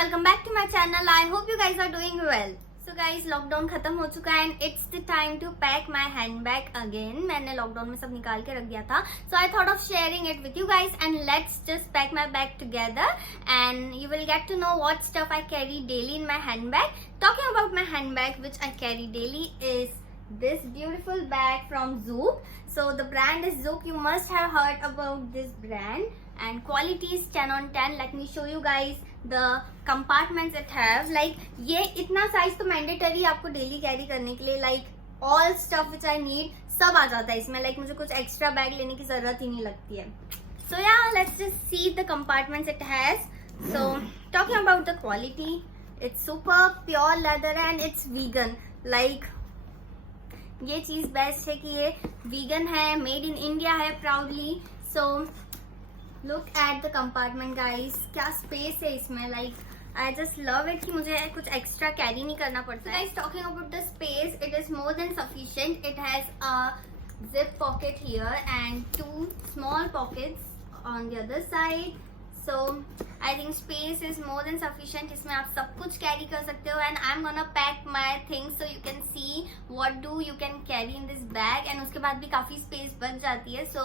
welcome back to my channel. I hope you guys are doing well. So guys, lockdown खत्म हो चुका है and it's the time to pack my handbag again. मैंने lockdown में सब निकाल के रख दिया था, so I thought of sharing it with you guys and let's just pack my bag together and you will get to know what stuff I carry daily in my handbag. Talking about my handbag which I carry daily is this beautiful bag from Zoop. So the brand is Zoop. You must have heard about this brand and quality is 10 on 10. Let me show you guys the compartments it have. Like ये इतना size तो mandatory आपको daily carry करने के लिए, like all stuff which I need सब आ जाता है इसमें. Like मुझे कुछ extra bag लेने की जरूरत ही नहीं लगती है. So yeah, let's just see the compartments it has. So talking about the quality, it's super pure leather and it's vegan. Like ये चीज बेस्ट है कि ये वीगन है, मेड इन इंडिया है proudly. So look at the compartment guys, क्या space है इसमें. Like I just love it कि मुझे कुछ एक्स्ट्रा कैरी नहीं करना पड़ता है. Guys talking about the space, it is more than sufficient. It has a zip pocket here and 2 small pockets on the other side. So I think space is more than sufficient. इसमें आप सब कुछ carry कर सकते हो and I'm gonna pack my things so you can see what do you can carry in this bag and उसके बाद भी काफी space बच जाती है. So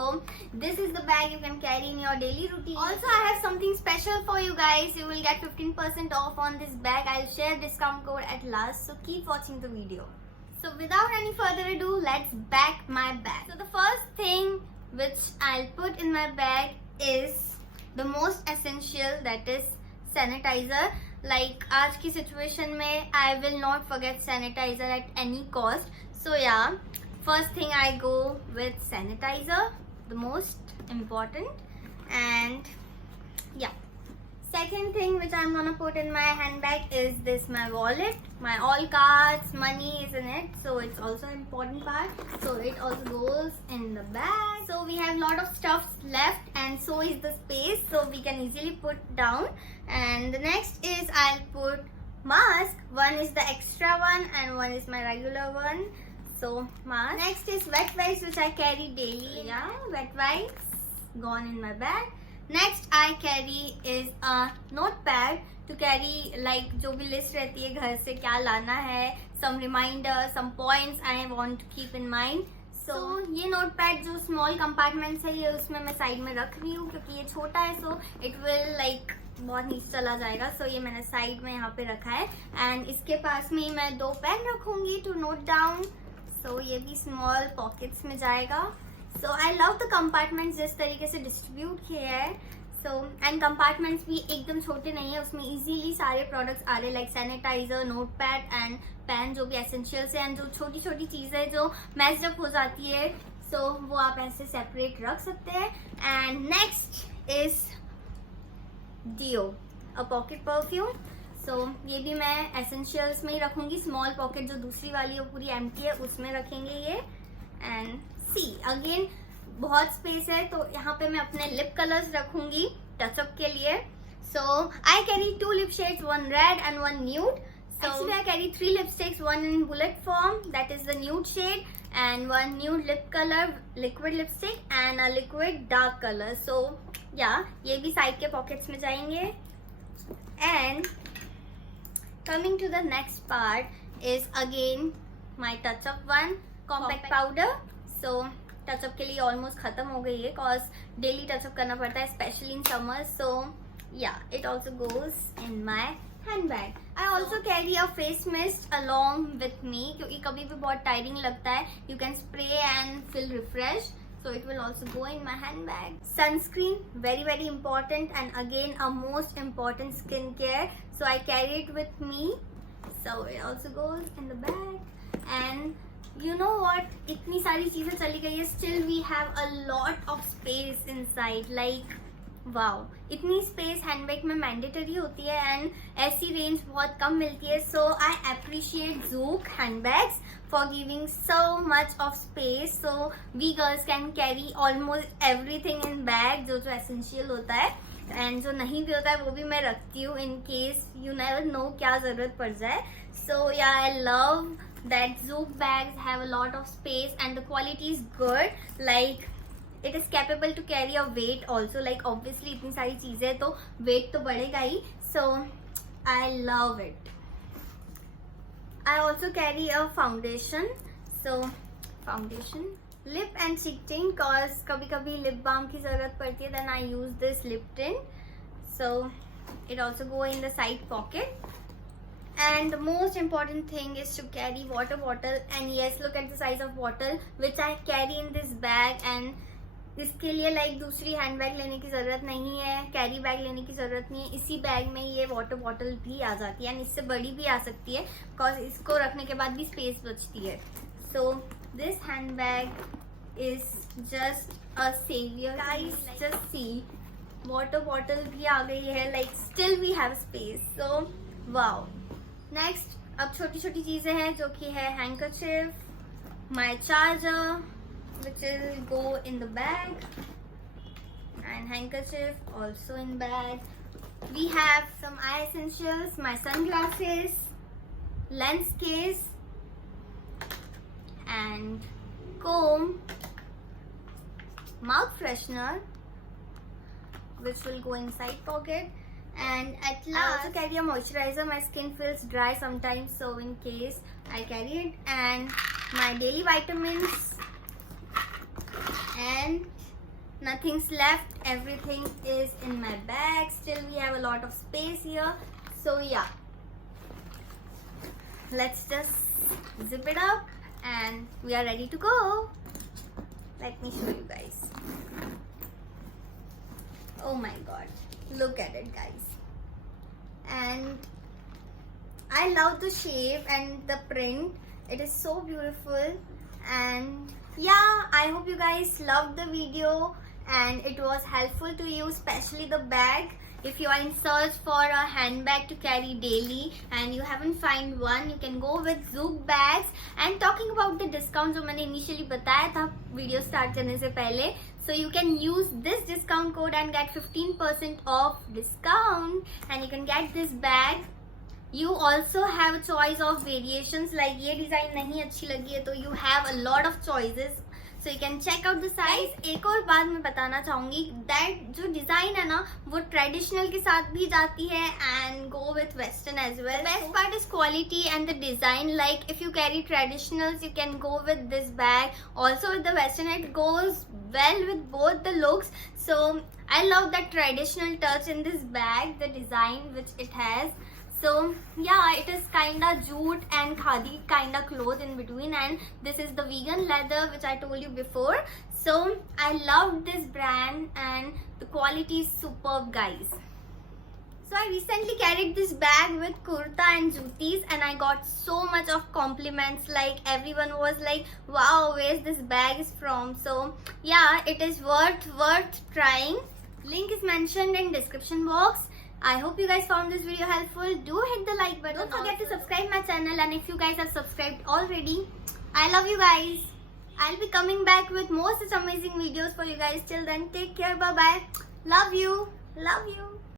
this is the bag you can carry in your daily routine. Also I have something special for you guys. You will get 15% off on this bag. I'll share discount code at last. So keep watching the video. So without any further ado, let's pack my bag. So the first thing which I'll put in my bag is the most essential, that is sanitizer. Like आज की situation में I will not forget sanitizer at any cost. So yeah, first thing I go with sanitizer, the most important. And yeah, second thing which I'm gonna put in my handbag is this, my wallet. My all cards, money is in it, so it's also an important part. So it also goes in the bag. So we have lot of stuff left and so is the space, so we can easily put down. And the next is I'll put mask. One is the extra one and one is my regular one. So mask. Next is wet wipes which I carry daily. Yeah, wet wipes gone in my bag. Next I carry is a notepad to carry like जो भी list रहती है घर से क्या लाना है, some reminders, some points I want to keep in mind. So ये notepad जो small compartments है ये उसमें मैं साइड में रख रही हूँ क्योंकि ये छोटा है, so it will like बहुत नीचे चला जाएगा. So ये मैंने साइड में यहाँ पे रखा है and इसके पास में ही मैं 2 पेन रखूंगी to note down. So ये भी small pockets में जाएगा. So I love the compartments जिस तरीके से distribute किए हैं. So and compartments भी एकदम छोटे नहीं है, उसमें easily सारे products आ रहे like sanitizer, notepad and pen जो भी essentials है and जो छोटी छोटी चीज़ें जो messed up हो जाती है so वो आप ऐसे separate रख सकते हैं. And next is Dio, a pocket perfume. So ये भी मैं essentials में ही रखूंगी. Small pocket जो दूसरी वाली वो पूरी empty है उसमें रखेंगे ये. And see again बहुत स्पेस है तो यहाँ पे मैं अपने लिप कलर्स रखूंगी टचअप के लिए. So I carry 2 lip shades, one red and one nude. So actually I carry 3 lipsticks, one in bullet form, that is the nude shade, and one nude lip color liquid lipstick and a liquid dark color. So yeah, ये भी side के pockets में जाएंगे. And coming to the next part is again my touch-up one, compact powder. So touch-up के लिए almost खत्म हो गई है कॉज डेली टचअप करना पड़ता है specially in summer. So yeah it also goes in my hand bag. I also carry a face mist along with me क्योंकि कभी भी बहुत टायरिंग लगता है. You can spray and feel refresh, so it will also go in my handbag. Sunscreen, very very important, and again a most important skincare, so I carry it with me, so it also goes in the bag. And you know what, इतनी सारी चीजें चली गई है, still we have a lot of space inside. Like wow, इतनी space handbag में mandatory होती है एंड ऐसी रेंज बहुत कम मिलती है. So I appreciate Zoop handbags for giving so much of space. So we girls can carry almost everything in bag जो जो एसेंशियल होता है एंड जो नहीं भी होता है वो भी मैं रखती हूँ in case you never know क्या जरूरत पड़ जाए. सो या I love that Zoop bags have a lot of space and the quality is good. Like it is capable to carry a weight also. Like obviously इतनी सारी चीजें तो weight तो बढ़ेगा ही. So I love it. I also carry a foundation. So foundation, lip and cheek tint, cause कभी कभी lip balm की जरूरत पड़ती है, then I use this lip tint. So it also go in the side pocket. And the most important thing is to carry water bottle. And yes, look at the size of bottle which I carry in this bag. And इसके लिए like दूसरी hand bag लेने की ज़रूरत नहीं है, carry bag लेने की ज़रूरत नहीं है. इसी बैग में ये वाटर बॉटल भी आ जाती है एंड इससे बड़ी भी आ सकती है बिकॉज इसको रखने के बाद भी स्पेस बचती है. So this hand bag is just a saviour. Guys just see, water bottle भी आ गई है, like still we have space. So wow. Next अब छोटी छोटी चीज़ें हैं जो कि है handkerchief, my charger which will go in the bag, and handkerchief also in bag. We have some eye essentials, my sunglasses, lens case, and comb, mouth freshener which will go inside pocket. And at last, I also carry a moisturizer. My skin feels dry sometimes, so in case I carry it. And my daily vitamins. And nothing's left, everything is in my bag. Still we have a lot of space here. So yeah, let's just zip it up and we are ready to go. Let me show you guys. Oh my god, look at it guys. And I love the shape and the print. It is so beautiful. And yeah, I hope you guys loved the video and it was helpful to you, especially the bag. If you are in search for a handbag to carry daily and you haven't find one, you can go with Zouk bags. And talking about the discount जो मैंने initially बताया था video start करने से पहले, so you can use this discount code and get 15% off discount and you can get this bag. You also have a choice of variations, like ये design नहीं अच्छी लगी है तो you have a lot of choices, so you can check out the size. एक और बात मैं बताना चाहूँगी that जो डिजाइन है ना वो ट्रेडिशनल के साथ भी जाती है and go with western as well. The best part is quality and the design. Like if you carry traditionals, you can go with this bag. Also with the western, it goes well with both the looks. So I love that traditional touch in this bag, the design which it has. So yeah, it is kinda jute and khadi kinda cloth in between, and this is the vegan leather which I told you before. So I love this brand and the quality is superb guys. So I recently carried this bag with kurta and jutis and I got so much of compliments, like everyone was like, wow, where's this bag is from. So yeah, it is worth trying. Link is mentioned in description box. I hope you guys found this video helpful. Do hit the like button. Don't forget to subscribe my channel, and if you guys have subscribed already, I love you guys. I'll be coming back with more such amazing videos for you guys. Till then, take care. Bye bye. Love you. Love you.